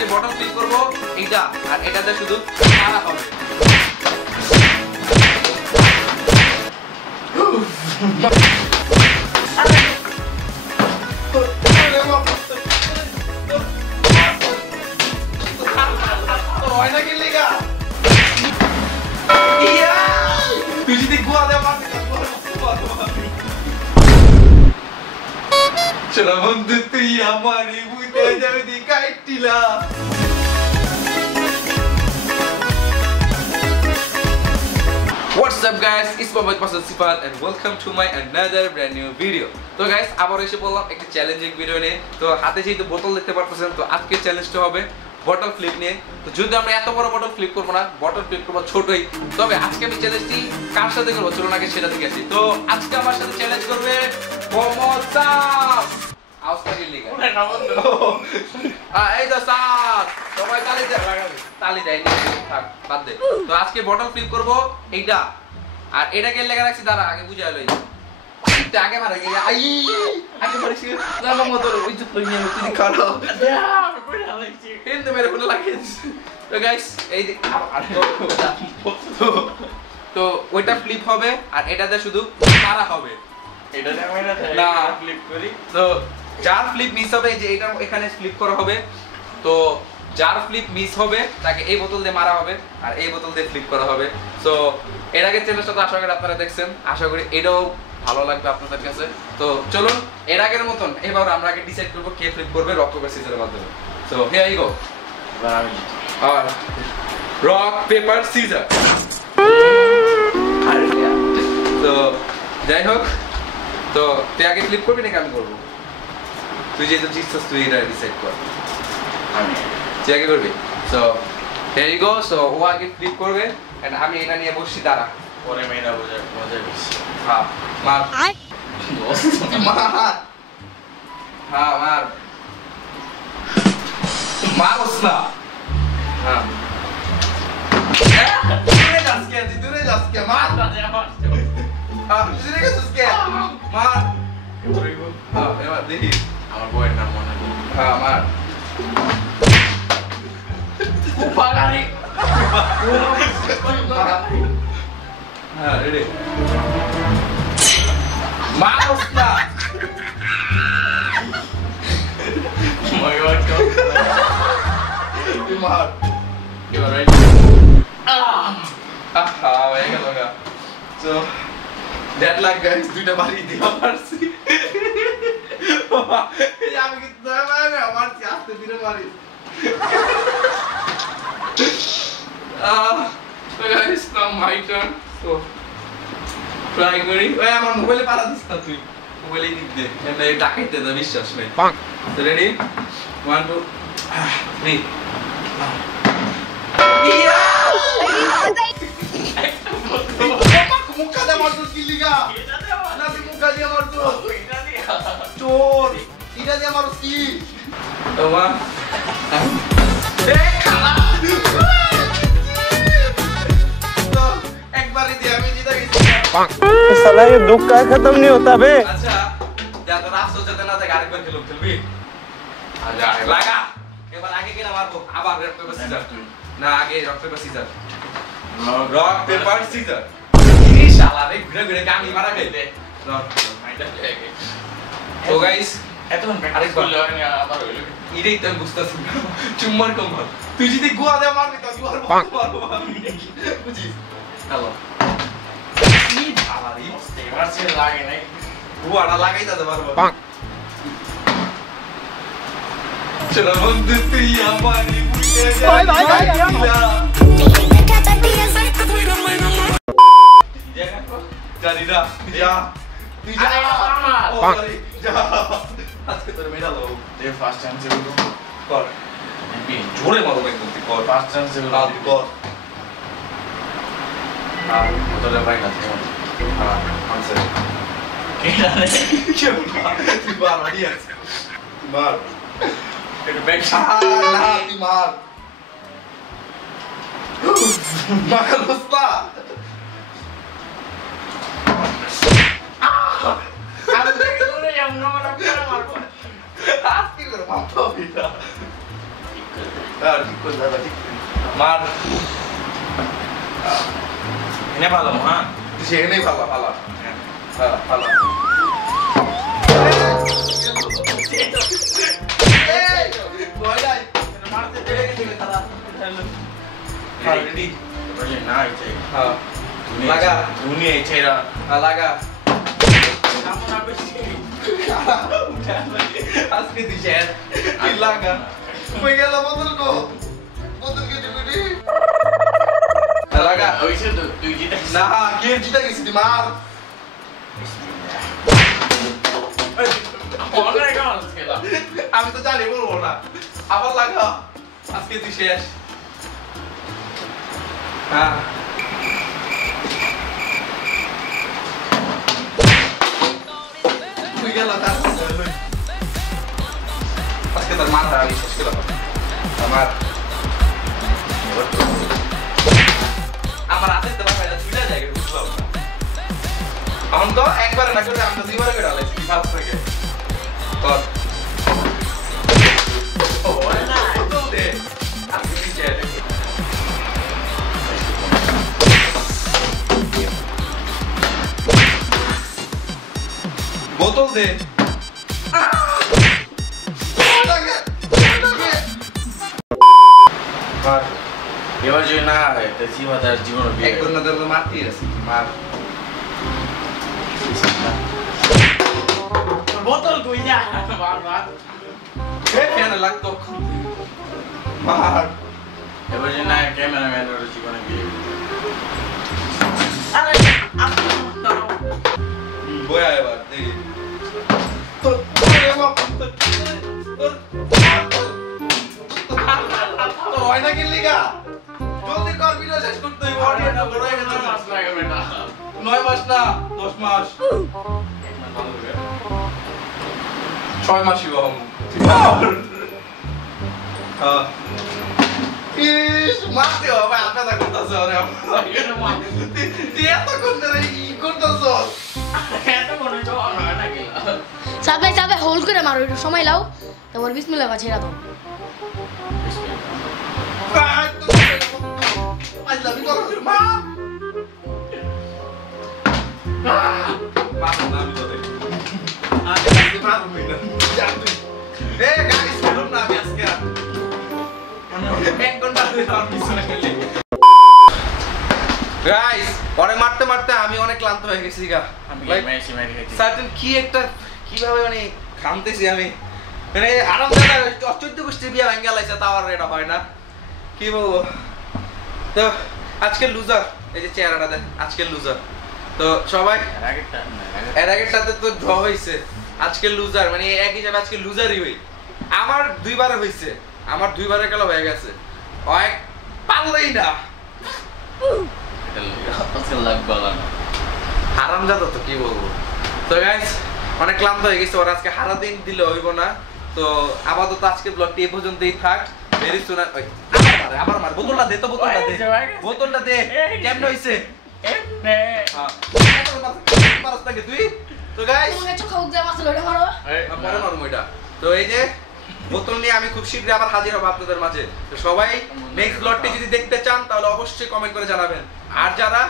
আজকে bottle flip করব এইটা আর এটাতে শুধু মারা হবে। তুই যদি গোয়া দেওয়া পারবি চলো বন্ধু তুই আমারে বুঝতে যাবে দি কাইটিলা। What's up guys, it's my boy Sifat and welcome to my another brand new video. তো guys আবার এসে বললাম একটা চ্যালেঞ্জিং ভিডিও নিয়ে। তো হাতে যেহেতু বোতল দেখতে পাচ্ছেন, তো আজকে চ্যালেঞ্জটা হবে বটল ফ্লিপ নিয়ে। তো যদি আমরা এত বড় বটল ফ্লিপ করবো না, বটল ফ্লিপ করবো ছোটই। তবে আজকে আমি চ্যালেঞ্জটি কার সাথে করবো চলুন আগে সেটা দেখে আসি। তো আজকে আমার সাথে চ্যালেঞ্জ করবে মমতাজ। আওয়াজটা কি লিখা এই তো স্যার সবাই তালি লাগাবে, তালি দেয় না থাক বাদ দে। তো আজকে বটল ফ্লিপ করবো এইটা আর এটাকে লেখা রাখছি, দাঁড়া আগে বুঝাই লই আগে মারা গিয়ে আই আগে মারিস না মত ওই যে তুই নিয়ে তুই খালো কিন্তু মেরে ফোন লাগিয়েছিস। তো গাইস এই তো ওইটা ফ্লিপ হবে আর এটাতে শুধু মারা হবে। এটাতে আমি না ফ্লিপ করি, তো যার ফ্লিপ মিস হবে যে এটা এখানে ফ্লিপ করা হবে। তো যার ফ্লিপ মিস হবে তাকে এই বোতল দিয়ে মারা হবে আর এই বোতল দিয়ে ফ্লিপ করা হবে। সো এর আগে চ্যালেঞ্জটা তো আশা করি আপনারা দেখছেন, আশা করি এটাও ভালো লাগবে আপনাদের কাছে। তো চলুন এর আগের মতন এবার আমরা আগে ডিসাইড করব কে ফ্লিপ করবে রক পেপার সিজারের মাধ্যমে। সো হিয়ার ইউ গো, আর রক পেপার সিজার। তো যাই হোক, তো তুই আগে ফ্লিপ করবি নাকি আমি করবো? তুই যেহেতু জিতছিস তুই এটা ডিসাইড কর, তুই আগে করবি। So here you go, so ও আগে ফ্লিপ করবে এন্ড আমি এটা নিয়ে বসছি, দাঁড়া পরে মেয়েরা মজা করছি। হ্যাঁ মার মার, হ্যাঁ মার মারস না। হ্যাঁ দূরে যাস কে, তুই দূরে যাস কে, মার দূরে গেছিস কে, মার। হ্যাঁ এবার দেখি আমার বউয়ের নাম মনে নেই। হ্যাঁ মার পাগানি। হ্যাঁ রেডি মারস না। মার এবার রাইট হয়ে গেল গা। সো দ্যাট লাক গাইস, দুইটা বাড়ি দিয়া পারছি। আমি কি দয়া মারছি, আস্তে ধীরে মারি। So guys, now my turn. So try করি। ওই আমার মোবাইলে পারা দিস না তুই, মোবাইলে দিক দে, এটা ডাকাইতে দে, বিশ্বাস নেই। So ready 1 2 3 মুখা দে মারতো কি লিগা না, তুই মুখা দিয়ে মারতো এটা দিয়ে চোর, এটা দিয়ে মারো কি তোমা এ খালা। তো একবারই দিয়ে আমি জিতে গেছি। साला ये दुख का खत्म नहीं होता बे। আচ্ছা যা তো রাত সোচাতে না থাকে আরেকবার খেলবি। আচ্ছা লাগা এবার আগে কেন মারবো, আবার রক পেপার সিজার না, আগে rock paper caesar, rock paper caesar. এই শালা রে ঘুরে ঘুরে গামি মারা গেছে। তো গাইস এতক্ষণ আরেকবার লড়নি আবার হইলো এটাই তো বুঝতাছি না, চুম্মার কম ভাব। তুই যদি গোয়া দে মারবি তো গোয়ার মারবো আমি, বুঝিস? হ্যালো কি শালা রে মস্তে মারছে লাগে নাই, গোয়াটা লাগাই দাও মারবো। চলো বন্ধু তুই আমারে বুঝতে যা জানি না, যা তুই যা ও সরি যা। আজকে তোর মেডাল ও দে ফার্স্ট চান্স এগুলো কর, আমি জোরে মারবো একদম, তুই কর ফার্স্ট চান্স এগুলো কর। আর তোদের ভাই কাছে হ্যাঁ আনসার কেডা রে কেউ না, তুই মার অডিয়েন্স মার এটা ব্যাক না, তুই মার মারস না। আমি দেখে দূরে যাবো না, মারবো আজকে করে মারবো এটা। ঠিক করে দাদা ঠিক মার এনে ভালো হ্যাঁ সে এনেই ভালো ভালো হ্যাঁ ভালো মারতে দেবে গেছে দাদা রেডি না ইচ্ছে হ্যাঁ লাগা ধুনি ইচ্ছে লাগা আজকে দিছে কি লাগা কই গেল বদল কে লাগা ওইছে তো তুই জিতে না কে জিতে গেছিস তুই মার আমি তো জানি বলবো না আবার লাগা আজকে তুই শেষ হ্যাঁ তুই গেল আজকে তোর মার আমি শেষ করে আমার আমার হাতে তো পাইলা ছুটে যায় বুঝলাম না এখন তো একবারে না করে আমি তো দুইবারে করে আলাইছি ফার্স্ট থেকে কর ও না তো দে আজকে নিচে বোতল দে এবার যদি না হয় তো জীবতার জীবন এক ঘন্টা ধরে মারতেই আছে মার বোতল কই যা মার কেন লাগতো মার এবার যদি না ক্যামেরাম্যানের জীবনে বিয়ে আরে বয়া এবার দেখি হয় না কিনলি গা জলদি কর ভিডিও শেষ করতে হইব অডিয়েন্স বড় হয়ে গেছে 9 মাস না 10 মাস 6 মাসই হম হ্যাঁ ইস মারতে হবে আপনি করতেছ আরে তুই এত করতে রে কি করতেছ এত মনে তো হয় না কি চাপে হোল্ড করে মারো একটু সময় লাও তারপর বিসমিল্লাহ বা ছেড়া দাও গাইস পরে মারতে মারতে আমি অনেক ক্লান্ত হয়ে গেছি গা আমি মেসি মেরে গেছি সার্টেন কি একটা কিভাবে মানে খামতেছি আমি মানে আরামদায়ক 14 গোষ্ঠী বিয়া ভাঙ্গা লাইছে তাও আর এটা হয় না কি বলবো তো আজকে লুজার এই যে চেহারাটা দেখ আজকে লুজার তো সবাই এর আগের সাথে তো ড্র হইছে আজকে লুজার মানে এক হিসাবে আজকে লুজারই হই আমার দুইবার হইছে আমার দুইবারের খেলা হয়ে গেছে হয় পারলই না হারামজাদা তো কি বলবো তো গাইস অনেক ক্লান্ত হয়ে গেছে ওরা আজকে হারা দিন দিলে হইব না তো আপাতত আজকে ব্লগটি এই পর্যন্তই থাক ভেরি সুন আবার মার বোতলটা দে তো বোতলটা দে কেমনে হইছে এমনে মারস নাকি তুই তো গাইস তুমি চোখ খাও যা মাছ লড়ে মারো পরে মারবো এটা তো এই যে বোতল নিয়ে আমি খুব শীঘ্রই আবার হাজির হব আপনাদের মাঝে তো সবাই নেক্সট ব্লগটি যদি দেখতে চান তাহলে অবশ্যই কমেন্ট করে জানাবেন আর যারা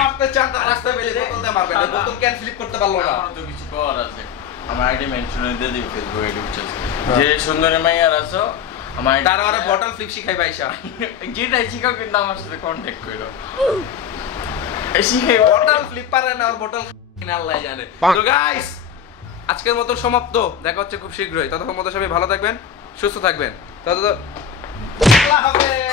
মারতে চান তারা রাস্তায় বেলে বোতল দিয়ে মারবেন বোতল ক্যান ফ্লিপ করতে পারলো না আমার তো কিছু করার আছে আমার আইডি মেনশন দিয়ে দিই ফেসবুকে ঢুকছে যে সুন্দরী মাইয়ার আছো আমার তারা আরে বটল ফ্লিপ শিখাই পাইছা যেটা শিখাও কিন্তু আমার সাথে কন্টাক্ট করো শিখাই বটল ফ্লিপ পারে না আর বটল কিনা আল্লাহ জানে তো গাইস আজকের মতো সমাপ্ত দেখা হচ্ছে খুব শীঘ্রই ততক্ষণ মতো সবাই ভালো থাকবেন সুস্থ থাকবেন আল্লাহ হাফেজ